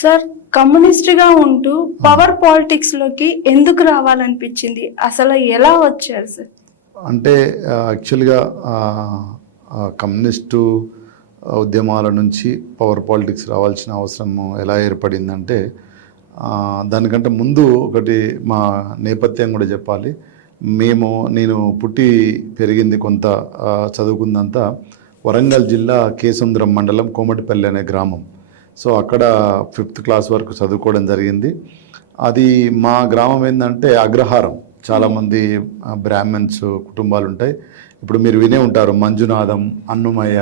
Sir కమ్యూనిస్ట్గా ఉంటూ power పాలిటిక్స్లోకి ఎందుకు రావాలనిపించింది? అసలు ఎలా వచ్చారు సార్? అంటే యాక్చువల్గా కమ్యూనిస్టు ఉద్యమాల నుంచి పవర్ పాలిటిక్స్ రావాల్సిన అవసరం ఎలా ఏర్పడిందంటే దానికంటే ముందు ఒకటి మా నేపథ్యం కూడా చెప్పాలి. మేము నేను పుట్టి పెరిగింది కొంత చదువుకుందంతా వరంగల్ జిల్లా కేసముద్రం మండలం కోమటిపల్లి అనే గ్రామం. సో అక్కడ ఫిఫ్త్ క్లాస్ వరకు చదువుకోవడం జరిగింది. అది మా గ్రామం ఏంటంటే అగ్రహారం. చాలామంది బ్రాహ్మణ్స్ కుటుంబాలు ఉంటాయి. ఇప్పుడు మీరు వినే ఉంటారు మంజునాథం అన్నమయ్య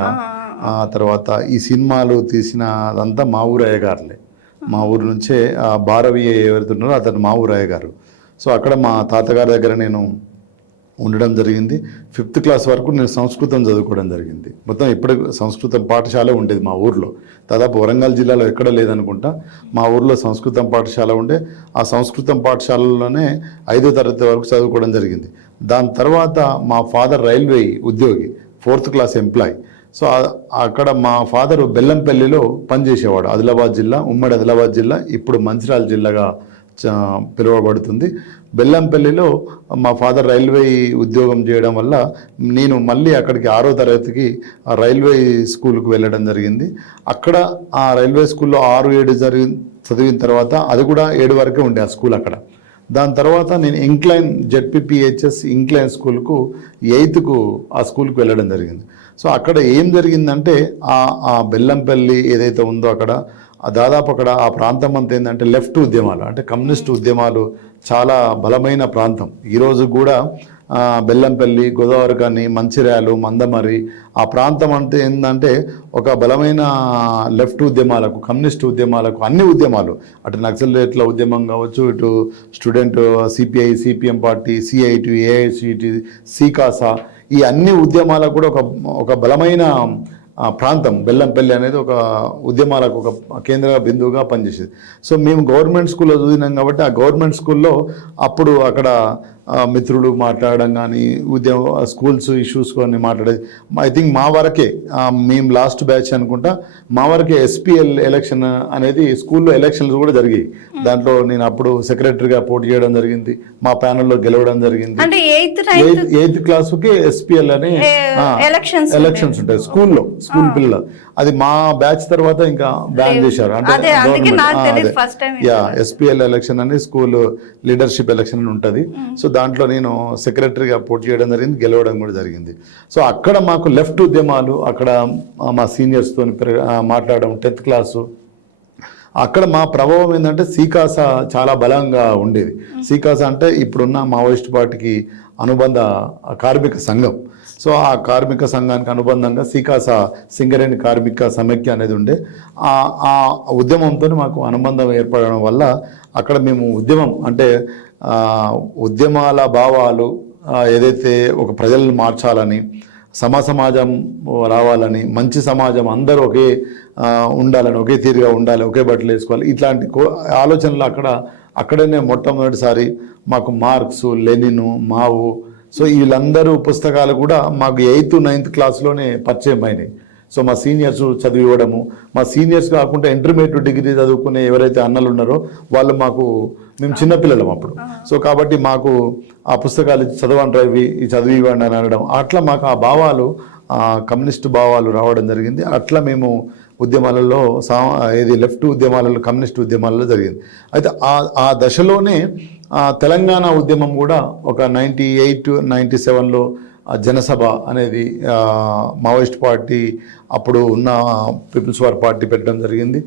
ఆ తర్వాత ఈ సినిమాలు తీసిన అదంతా మా ఊరు అయ్యగారులే మా ఊరు నుంచే ఆ భారవి ఎవరైతే ఉన్నారో అతను మా ఊరు అయ్యగారు సో అక్కడ మా తాతగారి దగ్గర నేను ఉండడం జరిగింది. ఫిఫ్త్ క్లాస్ వరకు నేను సంస్కృతం చదువుకోవడం జరిగింది. మొత్తం ఇప్పటి సంస్కృతం పాఠశాల ఉండేది మా ఊర్లో. దాదాపు వరంగల్ జిల్లాలో ఎక్కడ లేదనుకుంటా మా ఊర్లో సంస్కృతం పాఠశాల ఉండే. ఆ సంస్కృతం పాఠశాలలోనే ఐదో తరగతి వరకు చదువుకోవడం జరిగింది. దాని తర్వాత మా ఫాదర్ రైల్వే ఉద్యోగి ఫోర్త్ క్లాస్ ఎంప్లాయ్. సో అక్కడ మా ఫాదరు బెల్లంపల్లిలో పనిచేసేవాడు ఆదిలాబాద్ జిల్లా ఉమ్మడి ఆదిలాబాద్ జిల్లా ఇప్పుడు మంచిర్యాల జిల్లాగా పిలువబడుతుంది. బెల్లంపల్లిలో మా ఫాదర్ రైల్వే ఉద్యోగం చేయడం వల్ల నేను మళ్ళీ అక్కడికి ఆరో తరగతికి ఆ రైల్వే స్కూల్కి వెళ్ళడం జరిగింది. అక్కడ ఆ రైల్వే స్కూల్లో ఆరు ఏడు జరిగి చదివిన తర్వాత అది కూడా ఏడు వరకే ఉండే ఆ స్కూల్ అక్కడ. దాని తర్వాత నేను ఇంక్లైన్ జెడ్పిపిహెచ్ఎస్ ఇంక్లైన్ స్కూల్కు ఎయిత్కు ఆ స్కూల్కి వెళ్ళడం జరిగింది. సో అక్కడ ఏం జరిగిందంటే ఆ బెల్లంపల్లి ఏదైతే ఉందో అక్కడ దాదాపు అక్కడ ఆ ప్రాంతం అంతా ఏంటంటే లెఫ్ట్ ఉద్యమాలు అంటే కమ్యూనిస్ట్ ఉద్యమాలు చాలా బలమైన ప్రాంతం. ఈరోజు కూడా బెల్లంపల్లి గోదావరి కానీ మంచిర్యాలు మందమరి ఆ ప్రాంతం అంటే ఏంటంటే ఒక బలమైన లెఫ్ట్ ఉద్యమాలకు కమ్యూనిస్ట్ ఉద్యమాలకు అన్ని ఉద్యమాలు. అటు నక్సలైట్ల ఉద్యమం కావచ్చు ఇటు student CPI CPM party CIT AICT Sikasa ఈ అన్ని ఉద్యమాలకు కూడా ఒక ఒక బలమైన ప్రాంతం బెల్లంపల్లి అనేది ఒక ఉద్యమాలకు ఒక కేంద్ర బిందువుగా పనిచేసేది. సో మేము గవర్నమెంట్ స్కూల్లో చదివినాం కాబట్టి ఆ గవర్నమెంట్ స్కూల్లో అప్పుడు అక్కడ మిత్రులు మాట్లాడడం కానీ ఉద్యమ స్కూల్స్ ఇష్యూస్ కొన్ని మాట్లాడేది ఐ థింక్ మా వరకే మేము లాస్ట్ బ్యాచ్ అనుకుంటా మా వరకే ఎస్పీఎల్ ఎలక్షన్ అనేది స్కూల్లో ఎలక్షన్స్ కూడా జరిగాయి. దాంట్లో నేను అప్పుడు సెక్రటరీగా పోటీ చేయడం జరిగింది మా ప్యానెల్లో గెలవడం జరిగింది. ఎయిత్ క్లాస్కి ఎస్పీఎల్ అని ఎలక్షన్స్ ఉంటాయి. స్కూల్లో స్కూల్ పిల్లలు. అది మా బ్యాచ్ తర్వాత ఇంకా బ్యాన్ చేశారు. time యా ఎస్పీఎల్ ఎలక్షన్ అని స్కూల్ లీడర్షిప్ ఎలక్షన్ అని ఉంటుంది. సో దాంట్లో నేను సెక్రటరీగా పోటీ చేయడం జరిగింది గెలవడం కూడా జరిగింది. సో అక్కడ మాకు లెఫ్ట్ ఉద్యమాలు అక్కడ మా సీనియర్స్తో మాట్లాడడం టెన్త్ క్లాసు అక్కడ మా ప్రభావం ఏంటంటే సీకాస చాలా బలంగా ఉండేది. సీకాస అంటే ఇప్పుడున్న మావోయిస్ట్ పార్టీకి అనుబంధ కార్మిక సంఘం. సో ఆ కార్మిక సంఘానికి అనుబంధంగా సీకాస సింగరేణి కార్మిక సమైక్య అనేది ఉండే. ఆ ఉద్యమంతో మాకు అనుబంధం ఏర్పడడం వల్ల అక్కడ మేము ఉద్యమం అంటే ఉద్యమాల భావాలు ఏదైతే ఒక ప్రజలను మార్చాలని సమ సమాజం రావాలని మంచి సమాజం అందరూ ఒకే ఉండాలని ఒకే తీరుగా ఉండాలి ఒకే బట్టలు వేసుకోవాలి ఇట్లాంటి కో- ఆలోచనలు అక్కడ అక్కడనే మొట్టమొదటిసారి మాకు మార్క్స్ లెనిను మావు సో వీళ్ళందరూ పుస్తకాలు కూడా మాకు ఎయిత్ నైన్త్ క్లాస్లోనే పరిచయం అయినాయి. సో మా సీనియర్స్ చదివివ్వడము మా సీనియర్స్ కాకుండా ఇంటర్మీడియట్ డిగ్రీ చదువుకునే ఎవరైతే అన్నలు ఉన్నారో వాళ్ళు మాకు మేము చిన్నపిల్లలం అప్పుడు. సో కాబట్టి మాకు ఆ పుస్తకాలు చదవండి రవి చదివి ఇవ్వండి అని అనడం. అట్లా మాకు ఆ భావాలు ఆ కమ్యూనిస్ట్ భావాలు రావడం జరిగింది. అట్లా మేము ఉద్యమాలలో సా ఏది లెఫ్ట్ ఉద్యమాలలో కమ్యూనిస్ట్ ఉద్యమాలలో జరిగింది. అయితే ఆ ఆ దశలోనే తెలంగాణ ఉద్యమం కూడా ఒక నైంటీ ఎయిట్ నైంటీ సెవెన్లో జనసభ అనేది మావోయిస్ట్ పార్టీ అప్పుడు ఉన్న పీపుల్స్ వార్ పార్టీ పెట్టడం జరిగింది.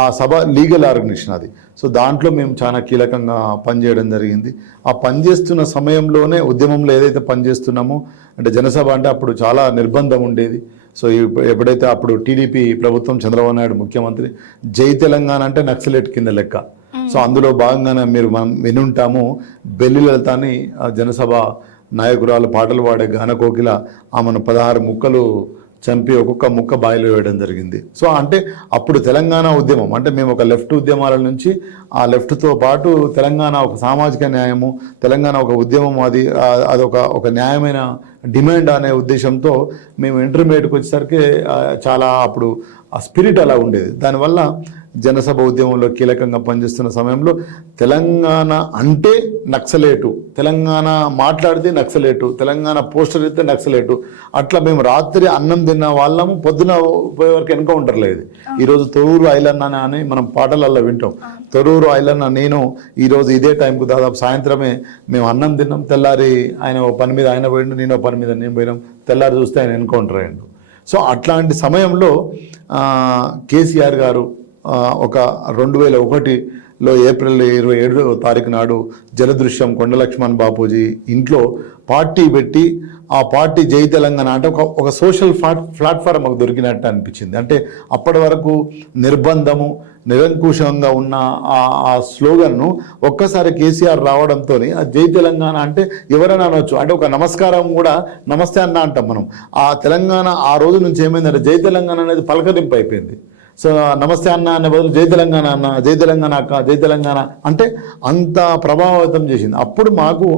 ఆ సభ లీగల్ ఆర్గనైజేషన్ అది. సో దాంట్లో మేము చాలా కీలకంగా పనిచేయడం జరిగింది. ఆ పనిచేస్తున్న సమయంలోనే ఉద్యమంలో ఏదైతే పనిచేస్తున్నామో అంటే జనసభ అంటే అప్పుడు చాలా నిర్బంధం ఉండేది. సో ఎప్పుడైతే అప్పుడు టీడీపీ ప్రభుత్వం చంద్రబాబు నాయుడు ముఖ్యమంత్రి జై తెలంగాణ అంటే నక్సలెట్ కింద లెక్క. సో అందులో భాగంగానే మీరు మనం వినుంటాము. బెల్లి లలితాని జనసభ నాయకురాలు పాటలు పాడే గాన కోకిల ఆమెను పదహారు ముక్కలు చంపి ఒక్కొక్క ముక్క బాయిలో వేయడం జరిగింది. సో అంటే అప్పుడు తెలంగాణ ఉద్యమం అంటే మేము ఒక లెఫ్ట్ ఉద్యమాల నుంచి ఆ లెఫ్ట్తో పాటు తెలంగాణ ఒక సామాజిక న్యాయము తెలంగాణ ఒక ఉద్యమం అది అదొక ఒక న్యాయమైన డిమాండ్ అనే ఉద్దేశంతో మేము ఇంటర్మీడియట్కి వచ్చేసరికి చాలా అప్పుడు ఆ స్పిరిట్ అలా ఉండేది. దానివల్ల జనసభ ఉద్యమంలో కీలకంగా పనిచేస్తున్న సమయంలో తెలంగాణ అంటే నక్సలేటు. తెలంగాణ మాట్లాడితే నక్సలేటు. తెలంగాణ పోస్టర్ అయితే నక్సలేటు. అట్లా మేము రాత్రి అన్నం తిన్న వాళ్ళము పొద్దున పోయే వరకు ఎన్కౌంటర్ లేదు. ఈరోజు తొరూరు ఐలన్న అని మనం పాటలలో వింటాం. తొరూరు ఐలన్న నేను ఈరోజు ఇదే టైంకు దాదాపు సాయంత్రమే మేము అన్నం తిన్నాం. తెల్లారి ఆయన ఓ పని మీద ఆయన పోయిండు నేను ఓ పని మీద నేను పోయినాం. తెల్లారి చూస్తే ఆయన ఎన్కౌంటర్ అయ్యిండు. సో అట్లాంటి సమయంలో కేసీఆర్ గారు ఒక రెండు వేల ఒకటిలో ఏప్రిల్ ఇరవై ఏడో తారీఖు నాడు జలదృశ్యం కొండ లక్ష్మణ్ బాపూజీ ఇంట్లో పార్టీ పెట్టి ఆ పార్టీ జై తెలంగాణ అంటే ఒక ఒక సోషల్ ప్లాట్ ప్లాట్ఫామ్ మాకు దొరికినట్టు అనిపించింది. అంటే అప్పటి వరకు నిర్బంధము నిరంకుశంగా ఉన్న ఆ ఆ స్లోగన్ను ఒక్కసారి కేసీఆర్ రావడంతో ఆ జై తెలంగాణ అంటే ఎవరైనా అనొచ్చు. అంటే ఒక నమస్కారం కూడా నమస్తే అన్న అంటాం మనం. ఆ తెలంగాణ ఆ రోజు నుంచి ఏమైందంటే జై తెలంగాణ అనేది పలకరింపు అయిపోయింది. సో నమస్తే అన్న అనే బదులు జై తెలంగాణ అన్న జై తెలంగాణ అక్క జై తెలంగాణ అంటే అంత ప్రభావితం చేసింది. అప్పుడు మాకు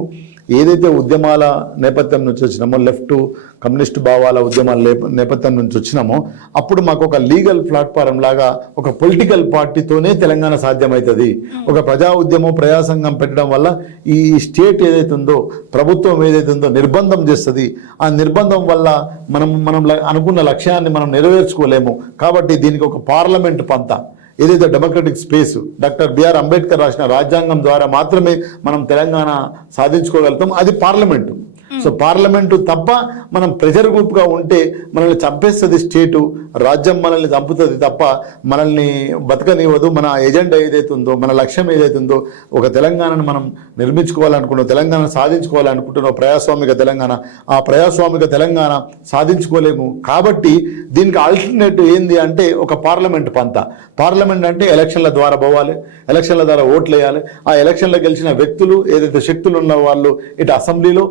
ఏదైతే ఉద్యమాల నేపథ్యం నుంచి వచ్చినామో లెఫ్ట్ కమ్యూనిస్ట్ భావాల ఉద్యమాల నేపథ్యం నుంచి వచ్చినామో అప్పుడు మాకు ఒక లీగల్ ప్లాట్ఫారం లాగా ఒక పొలిటికల్ పార్టీతోనే తెలంగాణ సాధ్యమవుతుంది ఒక ప్రజా ఉద్యమం ప్రజాసంఘం పెట్టడం వల్ల ఈ స్టేట్ ఏదైతే ఉందో ప్రభుత్వం ఏదైతే ఉందో నిర్బంధం చేస్తుంది. ఆ నిర్బంధం వల్ల మనం మనం ల- అనుకున్న లక్ష్యాన్ని మనం నెరవేర్చుకోలేము. కాబట్టి దీనికి ఒక పార్లమెంట్ పంత. ఏదైతే democratic space doctor BR Ambedkar రాసిన రాజ్యాంగం ద్వారా మాత్రమే మనం తెలంగాణ సాధించుకోగలుగుతాం. అది పార్లమెంటు సో పార్లమెంటు తప్ప మనం ప్రెజర్ గ్రూప్గా ఉంటే మనల్ని చంపేస్తుంది స్టేటు రాజ్యం మనల్ని చంపుతుంది తప్ప మనల్ని బతకనివ్వదు. మన ఎజెండా ఏదైతే ఉందో మన లక్ష్యం ఏదైతే ఉందో ఒక తెలంగాణను మనం నిర్మించుకోవాలనుకుంటున్నాం తెలంగాణ సాధించుకోవాలనుకుంటున్నాం ప్రజాస్వామిక తెలంగాణ ఆ ప్రజాస్వామిక తెలంగాణ సాధించుకోలేము. కాబట్టి దీనికి ఆల్టర్నేట్ ఏంది అంటే ఒక పార్లమెంట్ పంత. పార్లమెంట్ అంటే ఎలక్షన్ల ద్వారా పోవాలి ఎలక్షన్ల ద్వారా ఓట్లు వేయాలి ఆ ఎలక్షన్లో గెలిచిన వ్యక్తులు ఏదైతే శక్తులు ఉన్న వాళ్ళు ఇటు అసెంబ్లీలో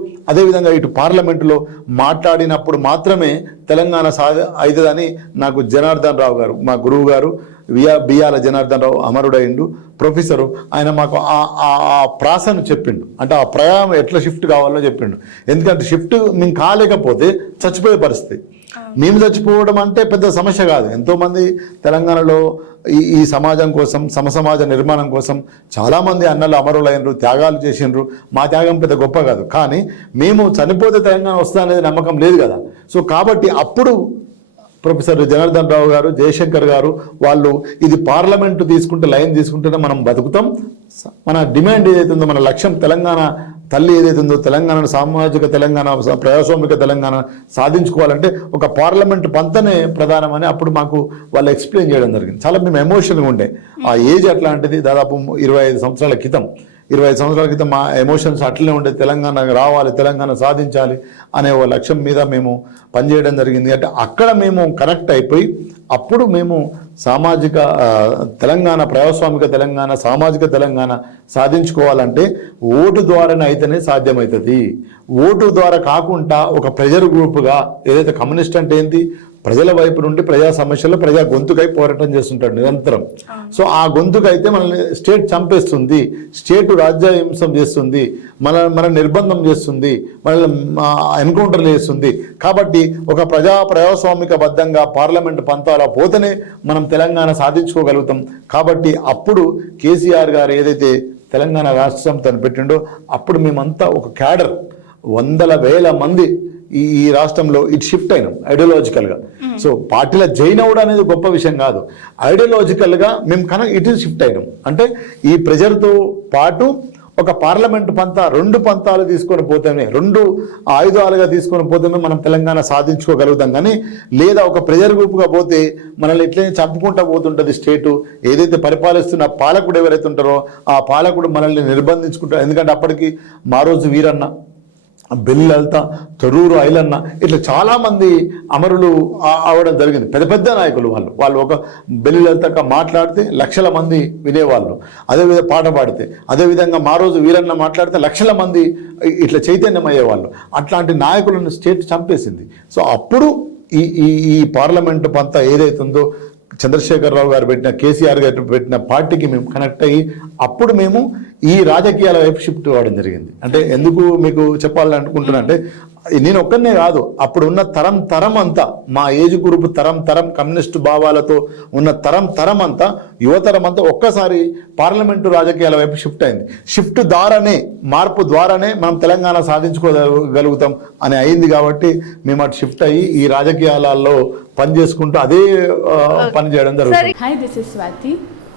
అదేవిధంగా ఇటు పార్లమెంటులో మాట్లాడినప్పుడు మాత్రమే తెలంగాణ సాధ అవుతుందని నాకు జనార్దన్ రావు గారు మా గురువు గారు వియా బియ్యాల జనార్దన్ రావు అమరుడైండు. ప్రొఫెసరు ఆయన మాకు ఆ ప్రాసను చెప్పిండు. అంటే ఆ ప్రయాణం ఎట్లా షిఫ్ట్ కావాలో చెప్పిండు. ఎందుకంటే షిఫ్ట్ మేము కాలేకపోతే చచ్చిపోయే పరిస్థితి. మేము చచ్చిపోవడం అంటే పెద్ద సమస్య కాదు. ఎంతోమంది తెలంగాణలో ఈ ఈ సమాజం కోసం సమసమాజ నిర్మాణం కోసం చాలామంది అన్నలు అమరులైనరు త్యాగాలు చేసిండ్రు. మా త్యాగం పెద్ద గొప్ప కాదు. కానీ మేము చనిపోతే తెలంగాణ వస్తుందనేది అనేది నమ్మకం లేదు కదా. సో కాబట్టి అప్పుడు ప్రొఫెసర్ జనార్దన్ రావు గారు జయశంకర్ గారు వాళ్ళు ఇది పార్లమెంటు తీసుకుంటే లైన్ తీసుకుంటేనే మనం బతుకుతాం. మన డిమాండ్ ఏదైతే ఉందో మన లక్ష్యం తెలంగాణ తల్లి ఏదైతే ఉందో తెలంగాణ సామాజిక తెలంగాణ ప్రజాస్వామిక తెలంగాణ సాధించుకోవాలంటే ఒక పార్లమెంట్ పంతనే ప్రధానమని అప్పుడు మాకు వాళ్ళు ఎక్స్ప్లెయిన్ చేయడం జరిగింది. చాలా మేము ఎమోషనల్గా ఉండే. ఆ ఏజ్ అట్లాంటిది దాదాపు ఇరవై ఐదు సంవత్సరాల క్రితం. ఇరవై ఐదు సంవత్సరాల క్రితం మా ఎమోషన్స్ అట్లనే ఉండే తెలంగాణ రావాలి తెలంగాణ సాధించాలి అనే ఓ లక్ష్యం మీద మేము పనిచేయడం జరిగింది. అంటే అక్కడ మేము కనెక్ట్ అయిపోయి అప్పుడు మేము సామాజిక తెలంగాణ ప్రజాస్వామిక తెలంగాణ సామాజిక తెలంగాణ సాధించుకోవాలంటే ఓటు ద్వారానే అయితేనే సాధ్యమవుతుంది. ఓటు ద్వారా కాకుండా ఒక ప్రెజర్ గ్రూప్గా ఏదైతే కమ్యూనిస్ట్ అంటే ఏంటి ప్రజల వైపు నుండి ప్రజా సమస్యలు ప్రజా గొంతుకై పోరాటం చేస్తుంటాడు నిరంతరం. సో ఆ గొంతుకైతే మనల్ని స్టేట్ చంపేస్తుంది స్టేట్ రాజ్యహింసం చేస్తుంది మన మన నిర్బంధం చేస్తుంది మనల్ని ఎన్కౌంటర్లు చేస్తుంది. కాబట్టి ఒక ప్రజా ప్రజాస్వామిక బద్ధంగా పార్లమెంట్ పంతాల పోతేనే మనం తెలంగాణ సాధించుకోగలుగుతాం. కాబట్టి అప్పుడు కేసీఆర్ గారు ఏదైతే తెలంగాణ రాష్ట్రం తను పెట్టిండో అప్పుడు మేమంతా ఒక క్యాడర్ వందల వేల మంది ఈ ఈ రాష్ట్రంలో ఇటు షిఫ్ట్ అయినాం ఐడియాలజికల్గా. సో పార్టీల జైన్ అవ్వడం అనేది గొప్ప విషయం కాదు. ఐడియాలజికల్గా మేము కనుక ఇటు షిఫ్ట్ అయినాం. అంటే ఈ ప్రెజర్తో పాటు ఒక పార్లమెంట్ పంత రెండు పంతాలు తీసుకొని పోతేనే రెండు ఆయుధాలుగా తీసుకొని పోతేనే మనం తెలంగాణ సాధించుకోగలుగుతాం. కానీ లేదా ఒక ప్రెజర్ గ్రూప్గా పోతే మనల్ని ఎట్లయినా చంపుకుంటా పోతుంటుంది స్టేటు. ఏదైతే పరిపాలిస్తున్న పాలకుడు ఎవరైతే ఉంటారో ఆ పాలకుడు మనల్ని నిర్బంధించుకుంటారు ఎందుకంటే అప్పటికి మా రోజు వీరన్న. బెల్లి లలిత తొర్రూరు ఐలన్న ఇట్లా చాలామంది అమరులు అవడం జరిగింది. పెద్ద పెద్ద నాయకులు వాళ్ళు. వాళ్ళు ఒక బెల్లిలతక మాట్లాడితే లక్షల మంది వినేవాళ్ళు. అదేవిధంగా పాట పాడితే అదేవిధంగా మా రోజు వీరన్న మాట్లాడితే లక్షల మంది ఇట్లా చైతన్యం అయ్యేవాళ్ళు. అట్లాంటి నాయకులను స్టేట్ చంపేసింది. సో అప్పుడు ఈ ఈ ఈ పార్లమెంటు పంత ఏదైతే ఉందో చంద్రశేఖరరావు గారు పెట్టిన కేసీఆర్ గారు పెట్టిన పార్టీకి మేము కనెక్ట్ అయ్యి అప్పుడు మేము ఈ రాజకీయాల వైపు షిఫ్ట్ అవ్వడం జరిగింది. అంటే ఎందుకు మీకు చెప్పాలని అనుకుంటున్నా అంటే నేను ఒక్కనే కాదు అప్పుడు ఉన్న తరం తరం అంతా మా ఏజ్ గ్రూప్ తరం తరం కమ్యూనిస్టు భావాలతో ఉన్న తరం తరం అంతా యువతరం అంతా ఒక్కసారి పార్లమెంటు రాజకీయాల వైపు షిఫ్ట్ అయింది. షిఫ్ట్ ద్వారానే మార్పు ద్వారానే మనం తెలంగాణ సాధించుకోగలుగుతాం అని అయింది కాబట్టి మేము అటు షిఫ్ట్ అయ్యి ఈ రాజకీయాలలో పని చేసుకుంటూ అదే పని చేయడం జరుగుతుంది. Hi this is Swathi